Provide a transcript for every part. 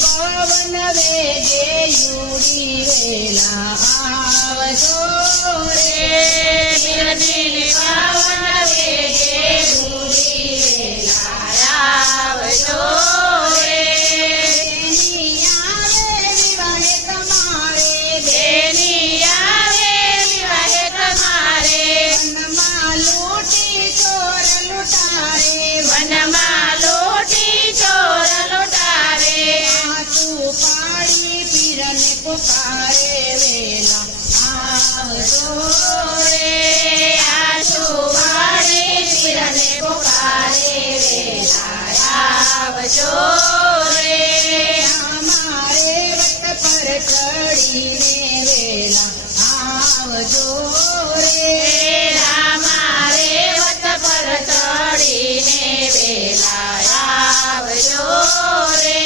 પવન વેગે યુડી વેલા આવજો રે પવન વેગે યુડી વેલા આવજો રે બેની આવે વિવાહે તમારે બેની આવે વિવાહે તમારે વનમાં લૂટી ચોર લૂટારે વનમાં લૂટી ચોર લૂટારે પાડી પીરને પુકારે વેલા આવજો રે આશુ પાડી પીરને પુકારે વેલા આવજો રે અમારે વટ પર ચડીને વેલા આવજો રે અમારે વટ પર ચડીને વેલા આવજો રે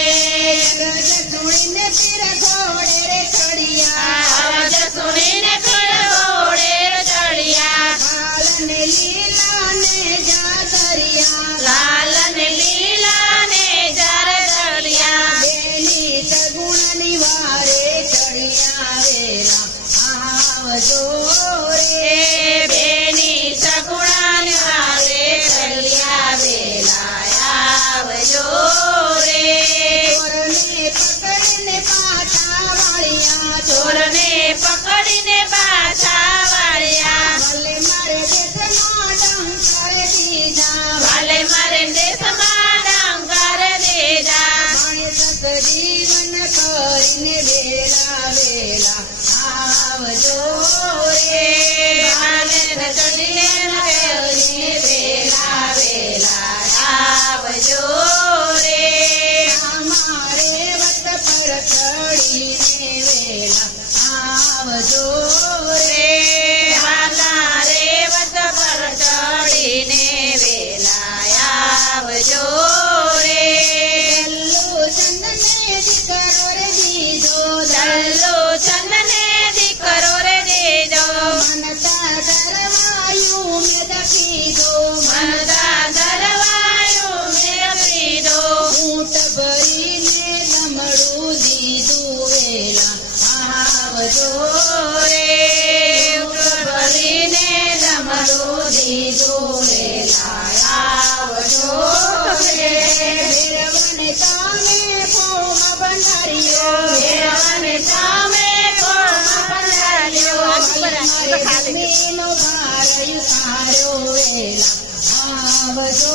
સુણીને પીર ઘોડે રે ચડિયા અવાજ સુણીને પીર ઘોડે રે ચડિયા લાલ ને લીલા ને જાદરિયા લાલ ને લીલા ને જાદરિયા બેની સગુણની વારે ચડિયા વેલા આવજો રે બેની સગુણની વારે ચડિયા વેલા આવજો રે ચોરને પકડીને પાછા વાળ્યા ભલે મારે દેશમાં ડંકાર દીધા ભલે મારે દેશમાં ડંકાર દીધા ગણેશ જીવન કરીને વેલા વેલા આવજો રે ભાલે ચડીને વેલા વેલા આવજો રે અમારે વટ પર ચડીને વેલા આવજો રે માતારે વટ પર ચડીને વેલા આવજો રે દલ્લો ચંદને દીકરો રે દીધો દલ્લો ચંદને દીકરો રે દીધો મનતા દરવાયું મેં દખીધો મનતા દરવાયું મેં દખીધો ઊંટ ભરીને દમડું દીધું વેલા આવજો રે ભરીને દમડું દીધું વેલા આવજો રે ભેરવને તમે પોમ બંધાર્યો ભેરવને તમે પોમ બંધાર્યો મારે જમીનો ભાર ઉતાર્યો વેલા આવજો